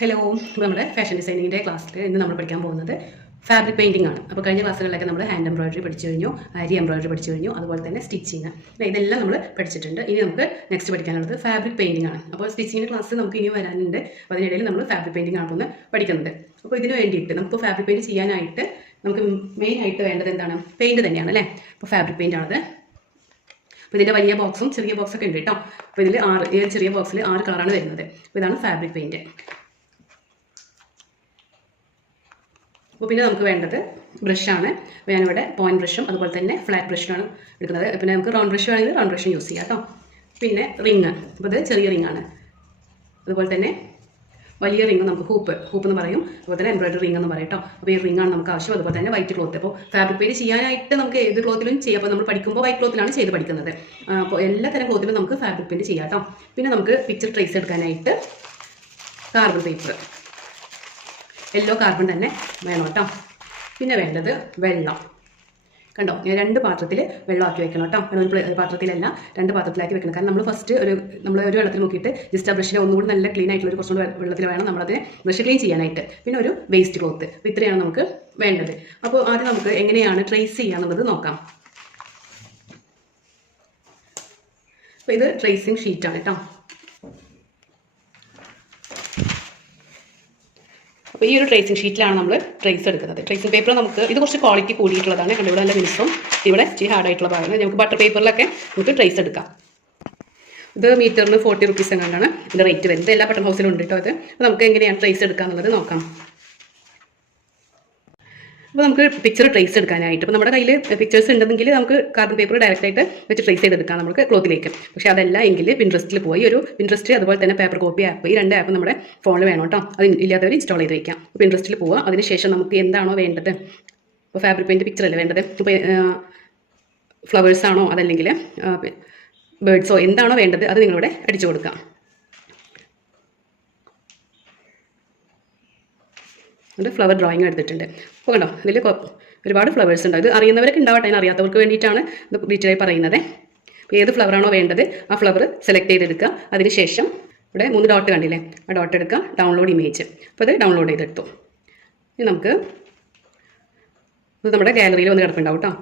Hello, നമ്മുടെ fashion ഡിസൈനിങ്ങിൻ്റെ ക്ലാസ്സിൽ ഇന്ന് നമ്മൾ പഠിക്കാൻ പോകുന്നത് ഫാബ്രിക് പെയിൻറ്റിംഗ് ആണ്. അപ്പോൾ കഴിഞ്ഞ ക്ലാസ്സുകളിലൊക്കെ നമ്മൾ ഹാൻഡ് എംബ്രോയിഡറി പഠിച്ചു കഴിഞ്ഞു, അരി എംബ്രോയിഡറി പഠിച്ചു കഴിഞ്ഞു, അതുപോലെ തന്നെ സ്റ്റിച്ചിങ്. ഇതെല്ലാം നമ്മൾ പഠിച്ചിട്ടുണ്ട്. ഇനി നമുക്ക് നെക്സ്റ്റ് പഠിക്കാനുള്ളത് ഫാബ്രിക് പെയിൻറ്റിംഗ് ആണ്. അപ്പോൾ സ്റ്റിച്ചിങ്ങിൻ്റെ ക്ലാസ് നമുക്ക് ഇനി വരാനുണ്ട്. അപ്പോൾ അതിനിടയിൽ നമ്മൾ ഫാബ്രിക് പെയിൻറ്റിംഗ് ആണ് ഒന്ന് പഠിക്കുന്നത്. അപ്പോൾ ഇതിന് വേണ്ടിയിട്ട് നമുക്ക് ഫാബ്രിക് പെയിൻറ്റ് ചെയ്യാനായിട്ട് നമുക്ക് മെയിൻ ആയിട്ട് വേണ്ടത് എന്താണ്? പെയിൻറ്റ് തന്നെയാണ് അല്ലേ? അപ്പോൾ ഫാബ്രിക് പെയിൻ്റ് ആണത്. അപ്പോൾ ഇതിൻ്റെ വലിയ ബോക്സും ചെറിയ ബോക്സൊക്കെ ഉണ്ട് കേട്ടോ. അപ്പോൾ ഇതിൽ ചെറിയ ബോക്സിൽ 6 കളറാണ് വരുന്നത്. അപ്പോൾ ഇതാണ് ഫാബ്രിക് പെയിൻറ്റ്. അപ്പോൾ പിന്നെ നമുക്ക് വേണ്ടത് ബ്രഷാണ്. ഞാനിവിടെ പോയിൻറ്റ് ബ്രഷും അതുപോലെ തന്നെ ഫ്ലാറ്റ് ബ്രഷാണ് എടുക്കുന്നത്. പിന്നെ നമുക്ക് റൗണ്ട് ബ്രഷ് വേണമെങ്കിൽ റൗണ്ട് ബ്രഷും യൂസ് ചെയ്യാം കേട്ടോ. പിന്നെ റിങ്, അപ്പോൾ ഇത് ചെറിയ റിങ്ങാണ്. അതുപോലെ തന്നെ വലിയ റിങ് നമുക്ക് ഹൂപ്പ് എന്ന് പറയും. അതുപോലെ തന്നെ എംബ്രോയിഡറി റിങ് എന്ന് പറയും കേട്ടോ. അപ്പോൾ ഈ റിങ്ങാണ് നമുക്ക് ആവശ്യം. അതുപോലെ തന്നെ വൈറ്റ് ക്ലോത്ത്. അപ്പോൾ ഫാബ്രിക് പെയിൻറ്റ് ചെയ്യാനായിട്ട് നമുക്ക് ഏത് ക്ലോത്തിലും ചെയ്യാം. അപ്പോൾ നമ്മൾ പഠിക്കുമ്പോൾ വൈറ്റ് ക്ലോത്തിലാണ് ചെയ്ത് പഠിക്കുന്നത്. അപ്പോൾ എല്ലാ തരം ക്ലോത്തിലും നമുക്ക് ഫാബ്രിക് പെയിൻറ്റ് ചെയ്യാം കേട്ടോ. പിന്നെ നമുക്ക് പിക്ചർ ട്രേസ് എടുക്കാനായിട്ട് കാർബൺ പേപ്പർ, യെല്ലോ കാർബൺ തന്നെ വേണം കേട്ടോ. പിന്നെ വേണ്ടത് വെള്ളം. കണ്ടോ, ഞാൻ 2 പാത്രത്തിൽ വെള്ളമാക്കി വെക്കണം കേട്ടോ. ഒരു പാത്രത്തിലല്ല, 2 പാത്രത്തിലാക്കി വെക്കണം. കാരണം നമ്മൾ ഫസ്റ്റ് നമ്മൾ ഒരു വെള്ളത്തിൽ നോക്കിയിട്ട് ജസ്റ്റ് ആ ബ്രഷിനെ ഒന്നുകൂടി നല്ല ക്ലീൻ ആയിട്ടുള്ള ഒരു കുറച്ചുകൂടി വെള്ളത്തിൽ വേണം നമ്മളതിനെ ബ്രഷ് ക്ലീൻ ചെയ്യാനായിട്ട്. പിന്നെ ഒരു വേസ്റ്റ് ക്ലോത്ത്. അപ്പോൾ ഇത്രയാണ് നമുക്ക് വേണ്ടത്. അപ്പോൾ ആദ്യം നമുക്ക് എങ്ങനെയാണ് ട്രേസ് ചെയ്യാന്നുള്ളത് നോക്കാം. അപ്പോൾ ഇത് ട്രേസിങ് ഷീറ്റാണ് കേട്ടോ. അപ്പോൾ ഈ ഒരു ട്രേസിങ് ഷീറ്റിലാണ് നമ്മൾ ട്രേസ് എടുക്കുന്നത്. ട്രേസിങ് പേപ്പർ നമുക്ക് ഇത് കുറച്ച് ക്വാളിറ്റി കൂടിയിട്ടുള്ളതാണ്. കണ്ടു, ഇവിടെ നല്ല മിനുസും ഇവിടെ ഇച്ചിരി ഹാർഡായിട്ടുള്ള ഭാഗമാണ്. നമുക്ക് ബട്ടർ പേപ്പറിലൊക്കെ നമുക്ക് ട്രേസ് എടുക്കാം. ഇത് മീറ്ററിന് 40 റുപ്പീസ് എങ്ങാണ്ടാണ് ഇതിൻ്റെ റേറ്റ് വരുന്നത്. എല്ലാ ബട്ടൺ ഹൗസിലും ഉണ്ട് കേട്ടോ. ഇത് അപ്പോൾ നമുക്ക് എങ്ങനെയാണ് ട്രേസ് എടുക്കുക എന്നുള്ളത് നോക്കാം. അപ്പോൾ നമുക്ക് പിക്ചർ ട്രേസ് എടുക്കാനായിട്ട്, ഇപ്പോൾ നമ്മുടെ കയ്യിൽ പിക്ചേഴ്സ് ഉണ്ടെങ്കിൽ നമുക്ക് കാർബൺ പേപ്പർ ഡയറക്റ്റായിട്ട് വെച്ച് ട്രേസ് ചെയ്തെടുക്കാം നമുക്ക് ക്ലോത്തിലേക്ക്. പക്ഷേ അതല്ല എങ്കിൽ പിൻട്രസ്റ്റിൽ പോയി പിൻട്രസ്റ്റ് അതുപോലെ തന്നെ പേപ്പർ കോപ്പി ആപ്പ്, ഈ 2 ആപ്പ് നമ്മുടെ ഫോണിൽ വേണം കേട്ടോ. അത് ഇല്ലാത്തവർ ഇൻസ്റ്റാൾ ചെയ്ത് വയ്ക്കാം. പിൻട്രസ്റ്റിൽ പോവുക. അതിനുശേഷം നമുക്ക് എന്താണോ വേണ്ടത്, ഇപ്പോൾ ഫാബ്രിക് പെയിൻറ്റ് പിക്ചർ അല്ലേ വേണ്ടത്, ഇപ്പോൾ ഫ്ലവേഴ്സാണോ അതല്ലെങ്കിൽ ബേർഡ്സോ എന്താണോ വേണ്ടത് അത് നിങ്ങളിവിടെ അടിച്ചു കൊടുക്കാം. അത് ഫ്ലവർ ഡ്രോയിങ് എടുത്തിട്ടുണ്ട്. അപ്പോൾ കണ്ടോ, ഇതിൽ ഒരുപാട് ഫ്ലവേഴ്സ് ഉണ്ട്. ഇത് അറിയുന്നവരൊക്കെ ഉണ്ടാവട്ടെ, അറിയാത്തവർക്ക് വേണ്ടിയിട്ടാണ് ഇത് ഡീറ്റെയിൽ പറയുന്നത്. അപ്പോൾ ഏത് ഫ്ലവറാണോ വേണ്ടത് ആ ഫ്ലവർ സെലക്ട് ചെയ്തെടുക്കുക. അതിനുശേഷം ഇവിടെ 3 ഡോട്ട് കണ്ടില്ലേ, ആ ഡോട്ട് എടുക്കുക, ഡൗൺലോഡ് ഇമേജ്. അപ്പോൾ അത് ഡൗൺലോഡ് ചെയ്തെടുത്തു. ഇനി നമുക്ക് ഇത് നമ്മുടെ ഗാലറിയിൽ വന്ന് കിടപ്പുണ്ടാവും കേട്ടോ.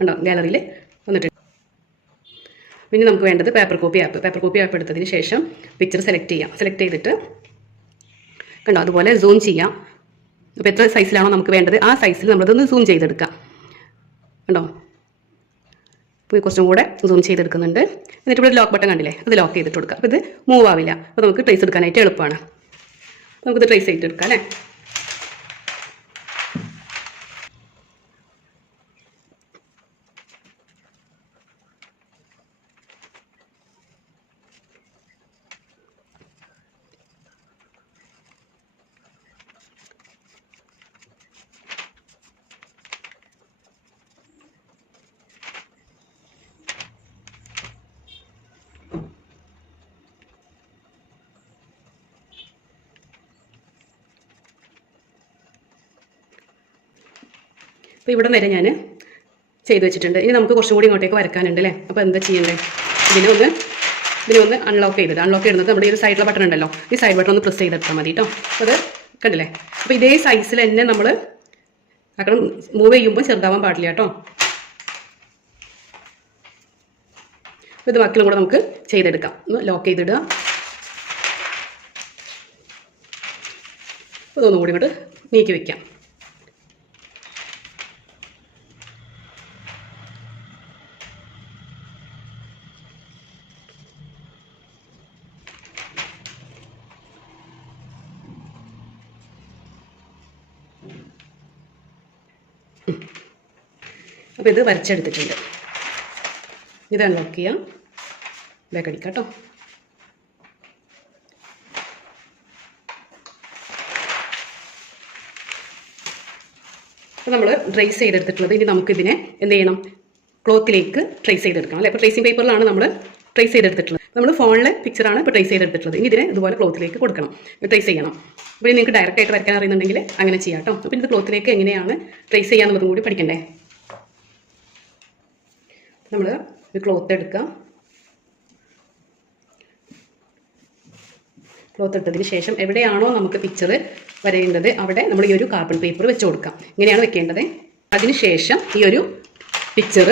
കണ്ടോ, ഗാലറിയിൽ വന്നിട്ട്. പിന്നെ നമുക്ക് വേണ്ടത് പേപ്പർ കോപ്പി ആപ്പ് എടുത്തതിന് ശേഷം പിക്ചർ സെലക്ട് ചെയ്യാം. സെലക്ട് ചെയ്തിട്ട് കണ്ടോ, അതുപോലെ സൂം ചെയ്യാം. അപ്പോൾ എത്ര സൈസിലാണോ നമുക്ക് വേണ്ടത് ആ സൈസിൽ നമ്മളതൊന്ന് സൂം ചെയ്തെടുക്കാം. കണ്ടോ, ഇപ്പോൾ കുറച്ചും കൂടെ സൂം ചെയ്തെടുക്കുന്നുണ്ട്. എന്നിട്ട് ഇവിടെ ലോക്ക് ബട്ടൺ കണ്ടില്ലേ, അത് ലോക്ക് ചെയ്തിട്ട് കൊടുക്കുക. അപ്പോൾ ഇത് മൂവ് ആവില്ല. അപ്പോൾ നമുക്ക് ട്രേസ് എടുക്കാനായിട്ട് എളുപ്പമാണ്. നമുക്കിത് ട്രേസ് ചെയ്തെടുക്കാം അല്ലേ. അപ്പോൾ ഇവിടെ വരെ ഞാൻ ചെയ്ത് വെച്ചിട്ടുണ്ട്. ഇനി നമുക്ക് കുറച്ചും കൂടി ഇങ്ങോട്ടേക്ക് വരക്കാനുണ്ട് അല്ലേ. അപ്പോൾ എന്താ ചെയ്യേണ്ടത്, ഇതിനൊന്ന് അൺലോക്ക് ചെയ്യുന്നത് നമ്മുടെ ഈ ഒരു സൈഡിലെ ബട്ടൺ ഉണ്ടല്ലോ, ഈ സൈഡ് ബട്ടൺ ഒന്ന് പ്രസ് ചെയ്തെടുത്താൽ മതി കേട്ടോ. അപ്പോൾ അത് കണ്ടില്ലേ. അപ്പോൾ ഇതേ സൈസിൽ തന്നെ നമ്മൾ അక్కడ മൂവ് ചെയ്യുമ്പോൾ ചെറുതാവാൻ പാടില്ല കേട്ടോ. ഇത് ബാക്കിലും കൂടെ നമുക്ക് ചെയ്തെടുക്കാം. ഒന്ന് ലോക്ക് ചെയ്തിടുക. അപ്പോൾ ഇതൊന്നും കൂടി ഇങ്ങോട്ട് നീക്കി വയ്ക്കാം. അപ്പോൾ ഇത് വരച്ചെടുത്തിട്ടുണ്ട്. ഇത് അൺലോക്ക് ചെയ്യാം, ബാക്ക് അടിക്കാം കേട്ടോ. അപ്പോൾ നമ്മൾ ട്രേസ് ചെയ്തെടുത്തിട്ടുള്ളത്, ഇനി നമുക്കിതിനെ എന്ത് ചെയ്യണം, ക്ലോത്തിലേക്ക് ട്രേസ് ചെയ്തെടുക്കണം അല്ലേ. അപ്പോൾ ട്രേസിങ് പേപ്പറിലാണ് നമ്മൾ ട്രേസ് ചെയ്തെടുത്തിട്ടുള്ളത്. നമ്മൾ ഫോണിലെ പിക്ചറാണ് ഇപ്പോൾ ട്രേസ് ചെയ്തെടുത്തിട്ടുള്ളത്. ഇനി ഇതിനെ ഇതുപോലെ ക്ലോത്തിലേക്ക് കൊടുക്കണം, ട്രേസ് ചെയ്യണം. അപ്പോൾ നിങ്ങൾക്ക് ഡയറക്റ്റായിട്ട് വരയ്ക്കാൻ അറിയുന്നുണ്ടെങ്കിൽ അങ്ങനെ ചെയ്യാം കേട്ടോ. അപ്പോൾ ഇത് ക്ലോത്തിലേക്ക് എങ്ങനെയാണ് ട്രേസ് ചെയ്യാന്നുള്ളതും കൂടി പഠിക്കണ്ടേ. നമ്മൾ ഒരു ക്ലോത്ത് എടുക്കുക, ക്ലോത്ത് ഇട്ടതിന് ശേഷം എവിടെയാണോ നമുക്ക് പിക്ചർ വരേണ്ടത് അവിടെ നമ്മൾ ഈ ഒരു കാർബൺ പേപ്പർ വെച്ച് കൊടുക്കാം. ഇങ്ങനെയാണ് വെക്കേണ്ടത്. അതിനുശേഷം ഈ ഒരു പിക്ചർ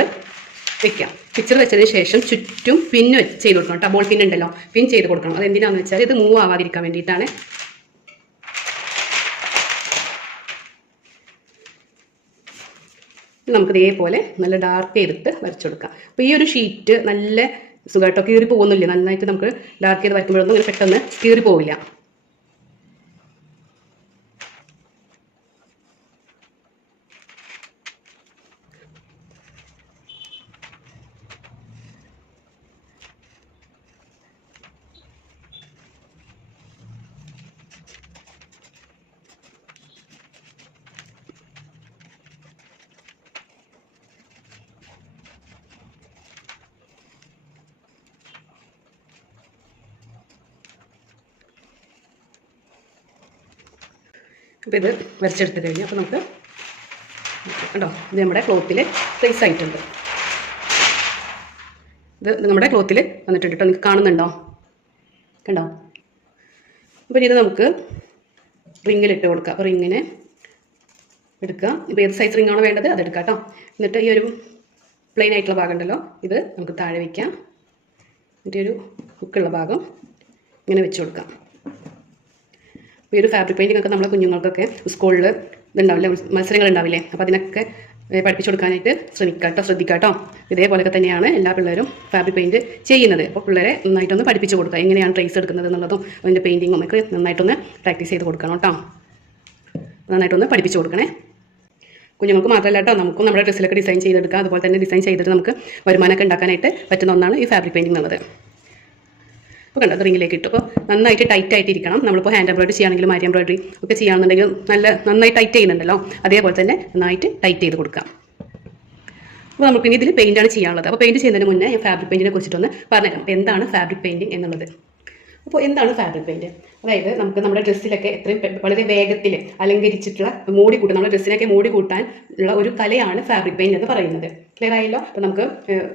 വെക്കാം. പിക്ചർ വെച്ചതിന് ശേഷം ചുറ്റും പിന്ന് ചെയ്ത് കൊടുക്കണം കേട്ടോ. ബോൾ പിൻ ഉണ്ടല്ലോ, പിൻ ചെയ്ത് കൊടുക്കണം. അതെന്തിനാന്ന് വെച്ചാൽ ഇത് മൂവ് ആവാതിരിക്കാൻ വേണ്ടിയിട്ടാണ്. നമുക്ക് ഇതേപോലെ നല്ല ഡാർക്ക് ചെയ്തിട്ട് വരച്ചു കൊടുക്കാം. അപ്പോൾ ഈ ഒരു ഷീറ്റ് നല്ല സുഖമായിട്ടോ കീറി പോകുന്നില്ല. നന്നായിട്ട് നമുക്ക് ഡാർക്ക് ചെയ്ത് വരയ്ക്കുമ്പോഴൊന്നും ഇങ്ങനെ പെട്ടെന്ന് കീറി പോവില്ല. അപ്പോൾ ഇത് വരച്ചെടുത്ത് കഴിഞ്ഞു. അപ്പോൾ നമുക്ക് കണ്ടോ, ഇത് നമ്മുടെ ക്ലോത്തിൽ പ്ലേസ് ആയിട്ടുണ്ട്. ഇത് നമ്മുടെ ക്ലോത്തിൽ വന്നിട്ടുണ്ട് കേട്ടോ. നിങ്ങൾക്ക് കാണുന്നുണ്ടോ? കണ്ടോ? അപ്പോൾ ഇത് നമുക്ക് റിങ്ങിലിട്ട് കൊടുക്കാം. അപ്പോൾ റിങ്ങിന് എടുക്കുക. ഇപ്പോൾ ഏത് സൈസ് റിങ്ങാണോ വേണ്ടത് അതെടുക്കാം കേട്ടോ. എന്നിട്ട് ഈ ഒരു പ്ലെയിൻ ആയിട്ടുള്ള ഭാഗം ഉണ്ടല്ലോ, ഇത് നമുക്ക് താഴെ വയ്ക്കാം. എന്നിട്ട് ഒരു ഹുക്കുള്ള ഭാഗം ഇങ്ങനെ വെച്ച് കൊടുക്കാം. ഈ ഒരു ഫാബ്രിക് പെയിൻറ്റിംഗ് ഒക്കെ നമ്മളെ കുഞ്ഞുങ്ങൾക്കൊക്കെ സ്കൂളിൽ ഇതുണ്ടാവില്ലേ, മത്സരങ്ങൾ ഉണ്ടാവില്ലേ, അപ്പോൾ അതിനൊക്കെ പഠിപ്പിച്ചു കൊടുക്കാനായിട്ട് ശ്രദ്ധിക്കുക കേട്ടോ. ഇതേപോലെയൊക്കെ തന്നെയാണ് എല്ലാ പിള്ളേരും ഫാബ്രിക് പെയിൻറ്റ് ചെയ്യുന്നത്. അപ്പോൾ പിള്ളേരെ നന്നായിട്ടൊന്ന് പഠിപ്പിച്ച് കൊടുക്കുക. എങ്ങനെയാണ് ട്രേസ് എടുക്കുന്നത് എന്നുള്ളതും അതിൻ്റെ പെയിൻറ്റിങ്ങും ഒക്കെ നന്നായിട്ടൊന്ന് പ്രാക്ടീസ് ചെയ്ത് കൊടുക്കണം കേട്ടോ. നന്നായിട്ടൊന്ന് പഠിപ്പിച്ച് കൊടുക്കണേ. കുഞ്ഞുങ്ങൾക്ക് മാത്രമല്ല കേട്ടോ, നമുക്കും നമ്മുടെ ഡ്രസ്സിലൊക്കെ ഡിസൈൻ ചെയ്തെടുക്കാം. അതുപോലെ തന്നെ ഡിസൈൻ ചെയ്തിട്ട് നമുക്ക് വരുമാനമൊക്കെ ഉണ്ടാക്കാനായിട്ട് പറ്റുന്ന ഒന്നാണ് ഈ ഫാബ്രിക് പെയിൻറ്റിംഗ് എന്നുള്ളത്. അപ്പോൾ കണ്ടോ, റിങ്ങിലേക്ക് ഇട്ടു. അപ്പോൾ നന്നായിട്ട് ടൈറ്റ് ആയിട്ടിരിക്കണം. നമ്മളിപ്പോൾ ഹാൻഡ് എംബ്രോയിഡറി ചെയ്യുകയാണെങ്കിലും ആരി എംബ്രോയിഡറി ഒക്കെ ചെയ്യുകയാണെന്നുണ്ടെങ്കിൽ നന്നായി ടൈറ്റ് ചെയ്യുന്നുണ്ടല്ലോ, അതേപോലെ തന്നെ നന്നായിട്ട് ടൈറ്റ് ചെയ്ത് കൊടുക്കാം. അപ്പോൾ നമുക്ക് ഇനി ഇതിൽ പെയിൻ്റാണ് ചെയ്യാനുള്ളത്. അപ്പോൾ പെയിൻറ്റ് ചെയ്യുന്നതിന് മുന്നേ ഞാൻ ഫാബ്രിക് പെയിൻറ്റിനെ കുറിച്ചിട്ടൊന്ന് പറഞ്ഞുതരാം. അപ്പോൾ എന്താണ് ഫാബ്രിക് പെയിൻറ്റിംഗ് എന്നുള്ളത്? അപ്പോൾ എന്താണ് ഫാബ്രിക് പെയിൻറ്റ്? അതായത് നമുക്ക് നമ്മുടെ ഡ്രസ്സിലൊക്കെ എത്രയും വളരെ വേഗത്തിൽ അലങ്കരിച്ചിട്ടുള്ള മോടി കൂട്ടാൻ, നമ്മുടെ ഡ്രസ്സിനൊക്കെ മോടി കൂട്ടാൻ ഉള്ള ഒരു കലയാണ് ഫാബ്രിക് പെയിൻറ്റ് എന്ന് പറയുന്നത്. ക്ലിയർ ആയല്ലോ? അപ്പോൾ നമുക്ക്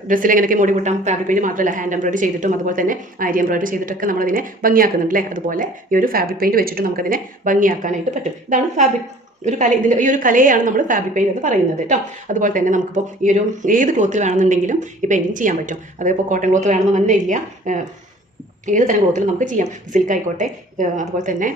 ഡ്രസ്സിൽ എങ്ങനെയൊക്കെ മോടി കൂട്ടാം? ഫാബ്രിക് പെയിൻറ്റ് മാത്രമല്ല, ഹാൻഡ് എംബ്രോയിഡറി ചെയ്തിട്ടും അതുപോലെ തന്നെ ആരി എംബ്രോയിഡറി ചെയ്തിട്ടൊക്കെ നമ്മളതിനെ ഭംഗിയാക്കുന്നുണ്ട് അല്ലേ? അതുപോലെ ഈ ഒരു ഫാബ്രിക് പെയിൻറ്റ് വെച്ചിട്ട് നമുക്കതിനെ ഭംഗിയാക്കാനായിട്ട് പറ്റും. ഇതാണ് ഫാബ്രിക് ഒരു കല. ഇതിൻ്റെ ഈ ഒരു കലയാണ് നമ്മൾ ഫാബ്രിക് പെയിൻറ്റ് എന്ന് പറയുന്നത് കേട്ടോ. അതുപോലെ തന്നെ നമുക്കിപ്പോൾ ഈ ഒരു ഏത് ക്ലോത്തിൽ വേണമെന്നുണ്ടെങ്കിലും ഈ പെയിൻറ്റിങ് ചെയ്യാൻ പറ്റും. അതിപ്പോൾ കോട്ടൺ ക്ലോത്ത് വേണമെന്ന് തന്നെ ഇല്ല, ഏത് തരം ക്ലോത്തിലും നമുക്ക് ചെയ്യാം. സിൽക്ക് ആയിക്കോട്ടെ, അതുപോലെ തന്നെ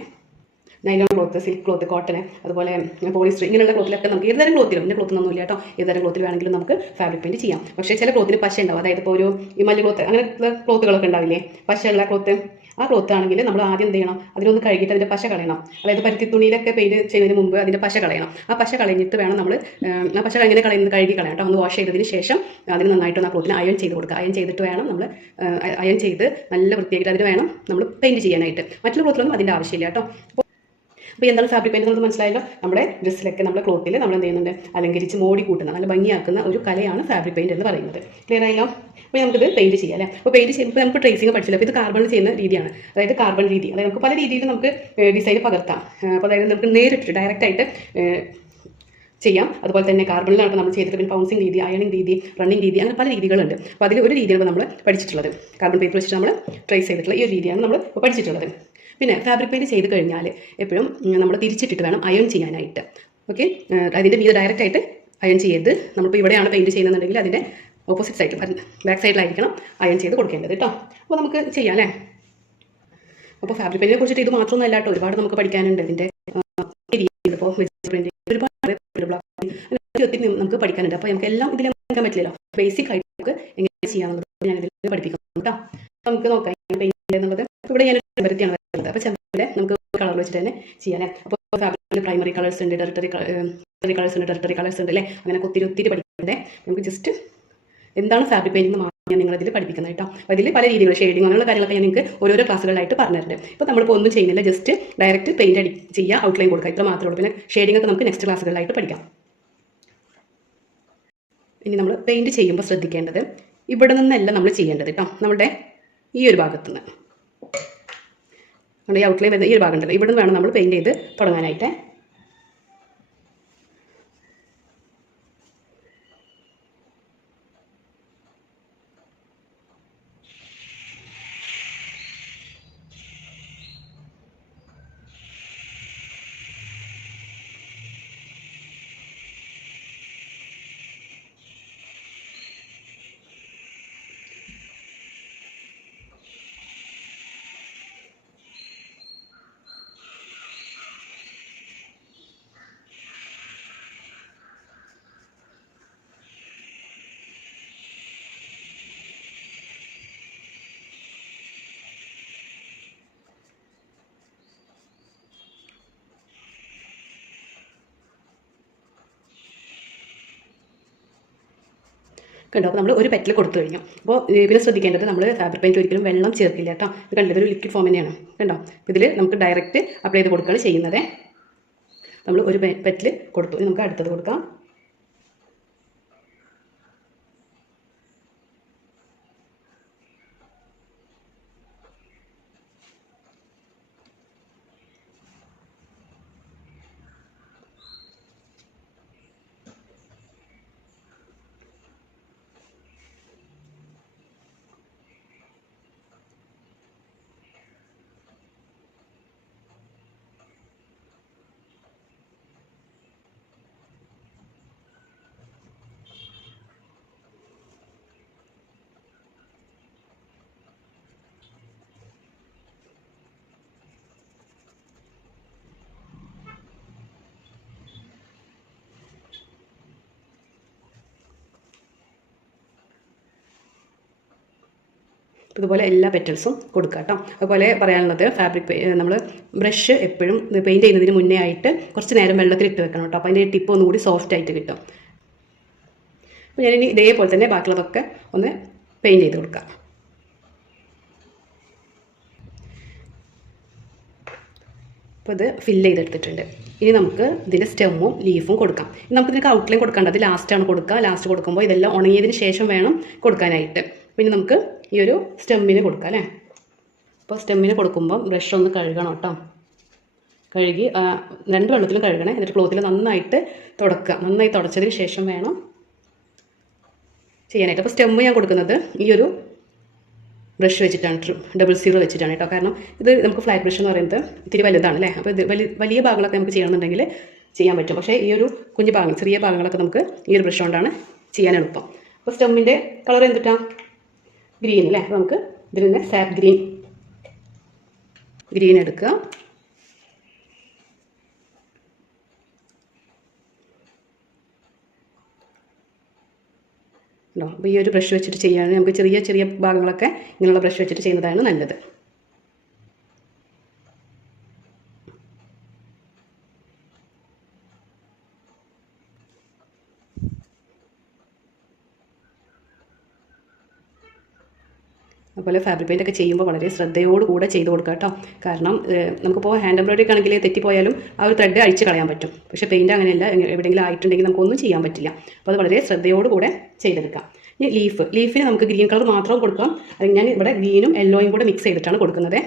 nylon cloth, silk cloth, cotton, അതുപോലെ പോളിസ്റ്റർ, ഇങ്ങനെയുള്ള ക്ലോത്തിലൊക്കെ നമുക്ക് ഏത് തരം ക്ലോത്തിലും, ഇതിൻ്റെ ക്ലോത്തൊന്നും ഇല്ല കേട്ടോ, ഏത് തരം ക്ലോത്തിൽ വേണമെങ്കിലും നമുക്ക് ഫാബ്രിക് പെയിൻറ്റ് ചെയ്യാം. പക്ഷേ ചില ക്ലോത്തിന് പശ ഉണ്ടാവും. അതായത് ഇപ്പോൾ ഒരു മല്ല് ക്ലോത്ത് അങ്ങനെയുള്ള ക്ലോത്തുകളൊക്കെ ഉണ്ടാവില്ലേ, പശയുള്ള ക്ലോത്ത്. ആ ക്ലോത്ത് ആണെങ്കിൽ നമ്മൾ ആദ്യം എന്ത് ചെയ്യണം? അതിനൊന്ന് കഴുകിയിട്ട് അതിൻ്റെ പശ കളയണം. അതായത് പരുത്തി തുണിയിലൊക്കെ പെയിൻറ്റ് ചെയ്യുന്നതിന് മുമ്പ് അതിൻ്റെ പശ കളയണം. ആ പശ കളഞ്ഞിട്ട് വേണം നമ്മൾ ആ പശ എങ്ങനെ കളയുന്നത്, കഴുകി കളയാം കേട്ടോ. ഒന്ന് വാഷ് ചെയ്തതിന് ശേഷം അതിന് നന്നായിട്ടൊന്ന് ആ ക്ലോത്തിന് അയൺ ചെയ്ത് കൊടുക്കുക. അയൺ ചെയ്തിട്ട് വേണം നമ്മൾ അയൺ ചെയ്ത് നല്ല വൃത്തിയാക്കിയിട്ട് അതിന് വേണം നമ്മൾ പെയിൻറ്റ് ചെയ്യാനായിട്ട്. മറ്റുള്ള ക്ലോത്തിലൊന്നും അതിൻ്റെ ആവശ്യമില്ല കേട്ടോ. അപ്പോൾ എന്താണ് ഫാബ്രിക് പെയിൻറ്റ് എന്നത് മനസ്സിലായല്ലോ? നമ്മുടെ ഡ്രസ്സിലൊക്കെ നമ്മുടെ ക്ലോത്തിൽ നമ്മൾ എന്ത് ചെയ്യുന്നുണ്ട്? അലങ്കരിച്ച് മോടി കൂട്ടുന്ന, നല്ല ഭംഗിയാക്കുന്ന ഒരു കലയാണ് ഫാബ്രിക് പെയിൻറ്റ് എന്ന് പറയുന്നത്. ക്ലിയർ ആയല്ലോ? അപ്പോൾ നമുക്കിത് പെയിൻറ്റ് ചെയ്യാം അല്ലേ? അപ്പോൾ പെയിൻറ്റ് ചെയ്യുമ്പോൾ നമുക്ക് ട്രേസിംഗ് പഠിച്ചില്ല. അപ്പോൾ ഇത് കാർബണിൽ ചെയ്യുന്ന രീതിയാണ്. അതായത് കാർബൺ രീതി. അതായത് നമുക്ക് പല രീതിയിൽ നമുക്ക് ഡിസൈൻ പകർത്താം. അപ്പോൾ അതായത് നമുക്ക് നേരിട്ട് ഡയറക്റ്റായിട്ട് ചെയ്യാം. അതുപോലെ തന്നെ കാർബണിലാണ് നമ്മൾ ചെയ്തിട്ട് പിന്നെ പൗൺസിങ് രീതി, അയണിങ് രീതി, റണ്ണിങ് രീതി, അങ്ങനെ പല രീതികളുണ്ട്. അപ്പോൾ അതിൽ ഒരു രീതിയാണ് നമ്മൾ പഠിച്ചിട്ടുള്ളത്. കാർബൺ പേപ്പർ വെച്ചിട്ട് നമ്മൾ ട്രേസ് ചെയ്തിട്ടുള്ള ഈ ഒരു രീതിയാണ് നമ്മൾ പഠിച്ചിട്ടുള്ളത്. പിന്നെ ഫാബ്രിക് പെയിൻറ്റ് ചെയ്ത് കഴിഞ്ഞാൽ എപ്പോഴും നമ്മൾ തിരിച്ചിട്ടിട്ട് വേണം അയൺ ചെയ്യാനായിട്ട്. ഓക്കെ, അതിൻ്റെ മീത് ഡയറക്റ്റായിട്ട് അയൺ ചെയ്ത് നമ്മളിപ്പോൾ ഇവിടെയാണ് പെയിൻറ്റ് ചെയ്യുന്നതെന്നുണ്ടെങ്കിൽ അതിൻ്റെ ഓപ്പോസിറ്റ് സൈഡിൽ ബാക്ക് സൈഡിലായിരിക്കണം അയൺ ചെയ്ത് കൊടുക്കേണ്ടത് കേട്ടോ. അപ്പോൾ നമുക്ക് ചെയ്യാം അല്ലേ? അപ്പോൾ ഫാബ്രിക് പെയിൻറ്റിനെ കുറിച്ചിട്ട് ഇത് മാത്രമൊന്നുമല്ല കേട്ടോ, ഒരുപാട് നമുക്ക് പഠിക്കാനുണ്ട്. ഇതിൻ്റെ ഇപ്പോൾ ഒത്തിരി നമുക്ക് പഠിക്കാനുണ്ട്. അപ്പോൾ നമുക്ക് എല്ലാം ഇതിൽ പഠിക്കാൻ പറ്റില്ലല്ലോ. ബേസിക് ആയിട്ട് നമുക്ക് എങ്ങനെ ചെയ്യാമെന്നുള്ളത് ഞാൻ ഇതിൽ പഠിപ്പിക്കാം കേട്ടോ. നമുക്ക് നോക്കാം പെയിൻറ്റ് എന്നുള്ളത്. ഇവിടെ ഞാൻ ചെമ്പരത്തിയാണ് വരുന്നത്. അപ്പോൾ ചെമ്പരത്തിലെ നമുക്ക് കളർ വെച്ചിട്ട് തന്നെ ചെയ്യാം. അപ്പോൾ ഫാബ്രിക്കിൽ പ്രൈമറി കളേഴ്സ് ഉണ്ട്, ടെറിട്ടറി കളേഴ്സ് ഉണ്ട്, ടെറിട്ടറി കളേഴ്സ് ഉണ്ട് അല്ലേ? അങ്ങനെ ഒത്തിരി പഠിക്കണ്ടേ. നമുക്ക് ജസ്റ്റ് എന്താണ് ഫാബ്രിക് പെയിൻറ്റിംഗ് മാത്രം ഞാൻ നിങ്ങളിതിൽ പഠിപ്പിക്കുന്നത് കേട്ടോ. അപ്പോൾ ഇതിൽ പല രീതികൾ, ഷെയ്ഡിങ് അങ്ങനെയുള്ള കാര്യങ്ങളൊക്കെ ഞാൻ നിങ്ങൾക്ക് ഓരോരോ ക്ലാസ്സുകളായിട്ട് പറഞ്ഞിട്ടുണ്ട്. ഇപ്പോൾ നമ്മളിപ്പോൾ ഒന്നും ചെയ്യുന്നില്ല, ജസ്റ്റ് ഡയറക്റ്റ് പെയിൻറ്റ് ചെയ്യുക, ഔട്ട്ലൈൻ കൊടുക്കുക, ഇത്ര മാത്രമേ ഉള്ളൂ. പിന്നെ ഷെയ്ഡിംഗ് ഒക്കെ നമുക്ക് നെക്സ്റ്റ് ക്ലാസ്സുകളിലായിട്ട് പഠിക്കാം. ഇനി നമ്മൾ പെയിൻറ്റ് ചെയ്യുമ്പോൾ ശ്രദ്ധിക്കേണ്ടത് ഇവിടെ നിന്നല്ല നമ്മൾ ചെയ്യേണ്ടത് കേട്ടോ. നമ്മുടെ ഈ ഒരു ഭാഗത്തുനിന്ന്, നമ്മുടെ ഈ ഔട്ട്ലൈൻ വരുന്ന ഈ ഒരു ഭാഗം ഉണ്ടല്ലോ, ഇവിടെ നിന്ന് വേണം നമ്മൾ പെയിൻറ്റ് ചെയ്ത് തുടങ്ങാനായിട്ട്. കണ്ടോ, അപ്പോൾ നമ്മൾ ഒരു പെറ്റൽ കൊടുത്തു കഴിഞ്ഞു. അപ്പോൾ പിന്നെ ശ്രദ്ധിക്കേണ്ടത് നമ്മൾ ഫാബ്രിക് പെയിൻറ്റ് ഒരിക്കലും വെള്ളം ചേർക്കില്ല കേട്ടോ. ഇത് കണ്ടത് ഒരു ലിക്വിഡ് ഫോം തന്നെയാണ്. കണ്ടോ, ഇതിൽ നമുക്ക് ഡയറക്റ്റ് അപ്ലൈ ചെയ്ത് കൊടുക്കുകയാണ് ചെയ്യുന്നത്. നമ്മൾ ഒരു പെറ്റൽ കൊടുത്തു, ഇനി നമുക്ക് അടുത്തത് കൊടുക്കാം. ഇതുപോലെ എല്ലാ പെറ്റൽസും കൊടുക്കുക കേട്ടോ. അതുപോലെ പറയാനുള്ളത് ഫാബ്രിക് നമ്മൾ ബ്രഷ് എപ്പോഴും പെയിൻറ്റ് ചെയ്യുന്നതിന് മുന്നേ ആയിട്ട് കുറച്ച് നേരം വെള്ളത്തിൽ ഇട്ട് വെക്കണം കേട്ടോ. അപ്പോൾ അതിൻ്റെ ടിപ്പ് ഒന്നുകൂടി സോഫ്റ്റ് ആയിട്ട് കിട്ടും. അപ്പോൾ ഞാനിനി ഇതേപോലെ തന്നെ ബാക്കിയുള്ളതൊക്കെ ഒന്ന് പെയിൻറ്റ് ചെയ്ത് കൊടുക്കാം. അപ്പോൾ ഇത് ഫില്ല് ചെയ്തെടുത്തിട്ടുണ്ട്. ഇനി നമുക്ക് ഇതിൻ്റെ സ്റ്റെമ്മും ലീഫും കൊടുക്കാം. ഇനി നമുക്ക് ഇതിനൊക്കെ ഔട്ട്ലൈൻ കൊടുക്കേണ്ടത് ലാസ്റ്റാണ് കൊടുക്കുക. ലാസ്റ്റ് കൊടുക്കുമ്പോൾ ഇതെല്ലാം ഉണങ്ങിയതിന് ശേഷം വേണം കൊടുക്കാനായിട്ട്. പിന്നെ നമുക്ക് ഈ ഒരു സ്റ്റെമ്മിന് കൊടുക്കാം അല്ലേ. അപ്പോൾ സ്റ്റെമ്മിന് കൊടുക്കുമ്പോൾ ബ്രഷ് ഒന്ന് കഴുകണം കേട്ടോ. കഴുകി 2 വെള്ളത്തിലും കഴുകണേ. എന്നിട്ട് ക്ലോത്തിൽ നന്നായിട്ട് തുടക്കുക. നന്നായി തുടച്ചതിന് ശേഷം വേണം ചെയ്യാനായിട്ട്. അപ്പോൾ സ്റ്റെമ്മ് ഞാൻ കൊടുക്കുന്നത് ഈ ഒരു ബ്രഷ് വെച്ചിട്ടാണ്, 00 വെച്ചിട്ടാണ് കേട്ടോ. കാരണം ഇത് നമുക്ക് ഫ്ലാറ്റ് ബ്രഷ് എന്ന് പറയുന്നത് ഇത്തിരി വലുതാണ് അല്ലേ. അപ്പോൾ ഇത് വലിയ ഭാഗങ്ങളൊക്കെ നമുക്ക് ചെയ്യണമെന്നുണ്ടെങ്കിൽ ചെയ്യാൻ പറ്റും. പക്ഷേ ഈ ഒരു കുഞ്ഞു ഭാഗങ്ങൾ, ചെറിയ ഭാഗങ്ങളൊക്കെ നമുക്ക് ഈ ഒരു ബ്രഷ് കൊണ്ടാണ് ചെയ്യാൻ എളുപ്പം. അപ്പോൾ സ്റ്റെമ്മിൻ്റെ കളർ എന്തിട്ടാ, ഗ്രീൻ അല്ലേ. അപ്പോൾ നമുക്ക് ഇതിൽ നിന്ന് സാപ്പ് ഗ്രീൻ എടുക്കുക. ഉണ്ടോ. അപ്പോൾ ഈ ഒരു ബ്രഷ് വെച്ചിട്ട് ചെയ്യുകയാണെങ്കിൽ നമുക്ക് ചെറിയ ചെറിയ ഭാഗങ്ങളൊക്കെ ഇങ്ങനെയുള്ള ബ്രഷ് വെച്ചിട്ട് ചെയ്യുന്നതാണ് നല്ലത്. അതുപോലെ ഫാബ്രിക് പെയിൻ്റ് ഒക്കെ ചെയ്യുമ്പോൾ വളരെ ശ്രദ്ധയോടുകൂടെ ചെയ്ത് കൊടുക്കുക കേട്ടോ. കാരണം നമുക്കിപ്പോൾ ഹാൻഡ് എംബ്രോയിഡറി ഒക്കെ ആണെങ്കിൽ തെറ്റിപ്പോയാലും ആ ഒരു ത്രെഡ് അഴിച്ച് കളയാൻ പറ്റും. പക്ഷേ പെയിൻറ്റ് അങ്ങനെയല്ല, എവിടെയെങ്കിലും ആയിട്ടുണ്ടെങ്കിൽ നമുക്കൊന്നും ചെയ്യാൻ പറ്റില്ല. അപ്പോൾ അത് വളരെ ശ്രദ്ധയോടുകൂടെ ചെയ്തെടുക്കാം. ഇനി ലീഫിന് നമുക്ക് ഗ്രീൻ കളർ മാത്രം കൊടുക്കാം. അത് ഞാൻ ഇവിടെ ഗ്രീനും യെല്ലോയും കൂടെ മിക്സ് ചെയ്തിട്ടാണ് കൊടുക്കുന്നത്.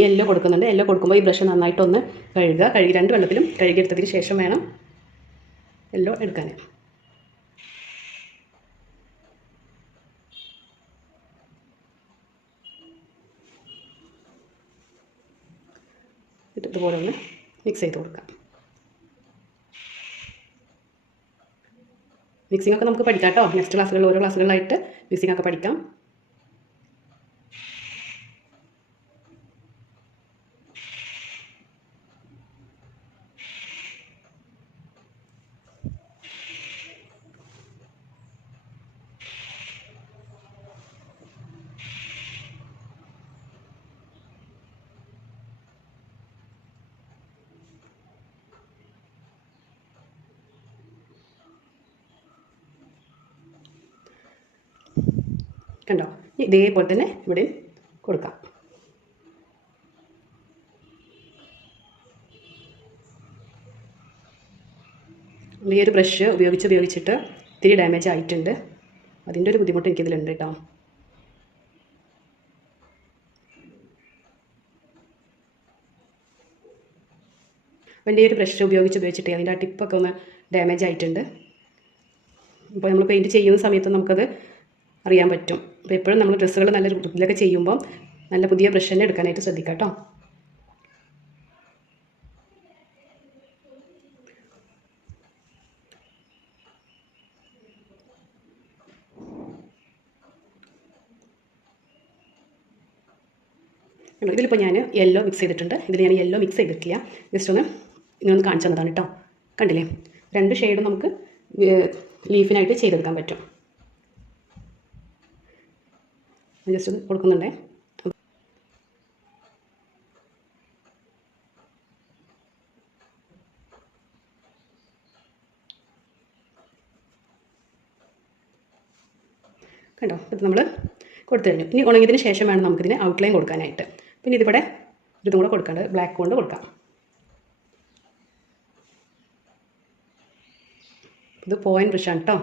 യെല്ലോ കൊടുക്കുന്നുണ്ട്. യെല്ലോ കൊടുക്കുമ്പോൾ ഈ ബ്രഷ് നന്നായിട്ടൊന്ന് കഴുകുക. 2 വെള്ളത്തിലും കഴുകിയെടുത്തതിന് ശേഷം വേണം യെല്ലോ എടുക്കാൻ. ഇതുപോലെ ഒന്ന് മിക്സ് ചെയ്ത് കൊടുക്കാം. മിക്സിംഗ് ഒക്കെ നമുക്ക് പഠിക്കാം കേട്ടോ. നെക്സ്റ്റ് ക്ലാസ്സുകളിൽ ഓരോ ക്ലാസ്സുകളിലായിട്ട് മിക്സിംഗ് ഒക്കെ പഠിക്കാം. കണ്ടോ, ഇതേപോലെ തന്നെ ഇവിടെ കൊടുക്കാം. ഈ ഒരു ബ്രഷ് ഉപയോഗിച്ചിട്ട് ഇത്തിരി ഡാമേജ് ആയിട്ടുണ്ട്. അതിൻ്റെ ഒരു ബുദ്ധിമുട്ട് എനിക്കിതിലുണ്ട് കേട്ടോ. അപ്പോൾ എൻ്റെ ഈ ഒരു ബ്രഷ് ഉപയോഗിച്ചിട്ട് അതിൻ്റെ ആ ടിപ്പൊക്കെ ഒന്ന് ഡാമേജ് ആയിട്ടുണ്ട്. അപ്പോൾ നമ്മൾ പെയിൻറ്റ് ചെയ്യുന്ന സമയത്ത് നമുക്കത് അറിയാൻ പറ്റും. അപ്പോൾ എപ്പോഴും നമ്മൾ ഡ്രസ്സുകൾ നല്ല വൃത്തിയിലൊക്കെ ചെയ്യുമ്പോൾ നല്ല പുതിയ ബ്രഷ് തന്നെ എടുക്കാനായിട്ട് ശ്രദ്ധിക്കാം കേട്ടോ. ഇതിലിപ്പോൾ ഞാൻ യെല്ലോ മിക്സ് ചെയ്തിട്ടുണ്ട്. ഇതിൽ ഞാൻ യെല്ലോ മിക്സ് ചെയ്തിട്ടില്ല, ജസ്റ്റ് ഒന്ന് ഇങ്ങനൊന്ന് കാണിച്ചു തന്നതാണ് കേട്ടോ. കണ്ടില്ലേ, 2 ഷെയ്ഡും നമുക്ക് ലീഫിനായിട്ട് ചെയ്തെടുക്കാൻ പറ്റും. ജസ്റ്റ് ഒന്ന് കൊടുക്കുന്നുണ്ടേ. കണ്ടോ, ഇത് നമ്മൾ കൊടുത്തു കഴിഞ്ഞു. ഇനി ഉണങ്ങിയതിന് ശേഷം വേണം നമുക്കിതിന് ഔട്ട്ലൈൻ കൊടുക്കാനായിട്ട്. പിന്നെ ഇതിവിടെ ഇതും കൂടെ കൊടുക്കേണ്ടത് ബ്ലാക്ക് കൊണ്ട് കൊടുക്കാം. ഇത് പോയിന്റ് ബ്രഷാണ് കേട്ടോ.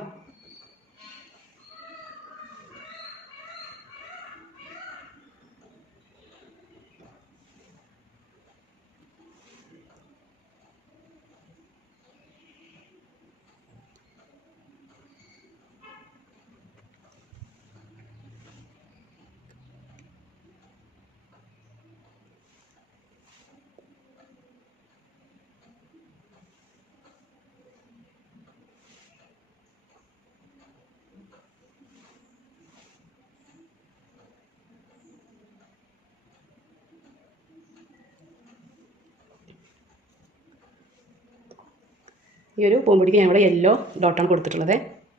ഈ ഒരു പൂമ്പൊടിക്ക് ഞാൻ ഇവിടെ യെല്ലോ ഡോട്ടാണ് കൊടുത്തിട്ടുള്ളത്.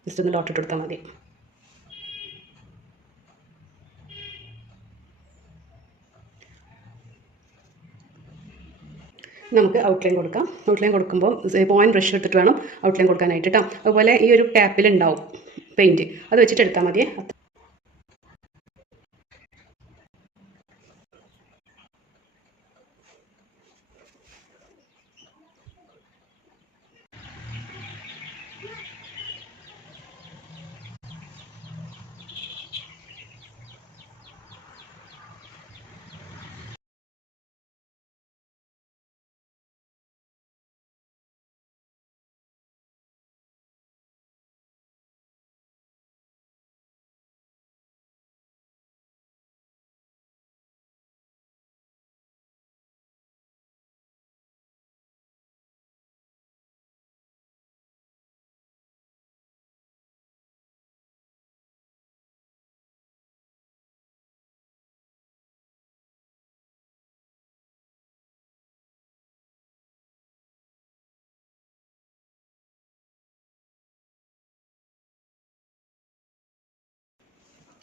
ജസ്റ്റ് ഒന്ന് ഡോട്ട് ഇട്ട് കൊടുത്താൽ മതി. നമുക്ക് ഔട്ട്ലൈൻ കൊടുക്കാം. ഔട്ട്ലൈൻ കൊടുക്കുമ്പോൾ പോയിന്റ് ബ്രഷ് എടുത്തിട്ട് വേണം ഔട്ട്ലൈൻ കൊടുക്കാനായിട്ട് കേട്ടോ. അതുപോലെ ഈ ഒരു ക്യാപ്പിലുണ്ടാവും പെയിൻറ്റ്, അത് വെച്ചിട്ട് എടുത്താൽ മതിയേ.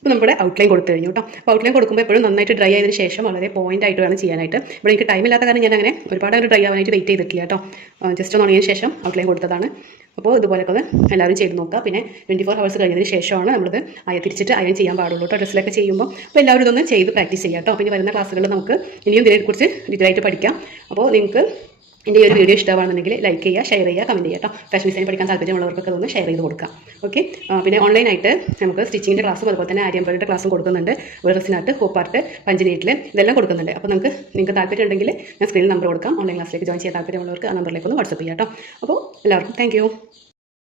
ഇപ്പോൾ നമ്മുടെ ഔട്ട്ലൈൻ കൊടുത്തു കഴിഞ്ഞു കേട്ടോ. അപ്പോൾ ഔട്ട്ലൈൻ കൊടുക്കുമ്പോൾ എപ്പോഴും നന്നായിട്ട് ഡ്രൈ ആയതിനു ശേഷം വളരെ പോയിന്റ് ആയിട്ട് വേണം ചെയ്യാനായിട്ട്. ഇവിടെ എനിക്ക് ടൈമില്ലാത്ത കാരണം ഞാൻ അങ്ങനെ ഒരുപാട് ഡ്രൈ ആവാനായിട്ട് വെയിറ്റ് ചെയ്തിട്ടില്ല കേട്ടോ. ജസ്റ്റ് ഒന്ന് ഉണങ്ങിയതിന് ശേഷം ഔട്ട്ലൈൻ കൊടുത്തതാണ്. അപ്പോൾ ഇതുപോലെയൊക്കെ ഒന്ന് എല്ലാവരും ചെയ്ത് നോക്കുക. പിന്നെ 24 hours കഴിഞ്ഞതിന് ശേഷമാണ് നമ്മളിത് തിരിച്ചിട്ട് അയൺ ചെയ്യാൻ പാടുള്ളൂ കേട്ടോ, ഡ്രസ്സിലൊക്കെ ചെയ്യുമ്പോൾ. അപ്പോൾ എല്ലാവരും ഇതൊന്ന് ചെയ്ത് പ്രാക്ടീസ് ചെയ്യാം കേട്ടോ. പിന്നെ വരുന്ന ക്ലാസ്സുകളിൽ നമുക്ക് ഇനിയും ഇതിനെക്കുറിച്ച് ഡീറ്റെയിൽ ആയിട്ട് പഠിക്കാം. അപ്പോൾ നിങ്ങൾക്ക് എൻ്റെ ഈ ഒരു വീഡിയോ ഇഷ്ടമാണെന്നുണ്ടെങ്കിൽ ലൈക്ക് ചെയ്യുക, ഷെയർ ചെയ്യുക, കമൻറ്റ് ചെയ്യുക കേട്ടോ. ഫാഷൻ ഡിസൈൻ പഠിക്കാൻ താല്പര്യമുള്ളവർക്കൊക്കെ ഒന്ന് ഷെയർ ചെയ്ത് കൊടുക്കാം. ഓക്കെ. പിന്നെ ഓൺലൈനായിട്ട് നമുക്ക് സ്റ്റിച്ചിങ്ങിൻ്റെ ക്ലാസ്സും അതുപോലെ തന്നെ ആരി എംബ്രോയിഡറി ക്ലാസ്സും കൊടുക്കുന്നുണ്ട്. ഡ്രസ്സിനായിട്ട്, ഹോപ്പാർട്ട്, പഞ്ചനീറ്റിൽ ഇതെല്ലാം കൊടുക്കുന്നുണ്ട്. അപ്പോൾ നിങ്ങൾക്ക് താല്പര്യം ഉണ്ടെങ്കിൽ ഞാൻ സ്ക്രീനിൽ നമ്പർ കൊടുക്കാം. ഓൺലൈൻ ക്ലാസ്സിലേക്ക് ജോയിൻ ചെയ്യാൻ താല്പര്യമുള്ളവർക്ക് ആ നമ്പറിലേക്ക് ഒന്ന് വാട്സപ്പ് ചെയ്യാം കേട്ടോ. അപ്പോൾ എല്ലാവർക്കും താങ്ക്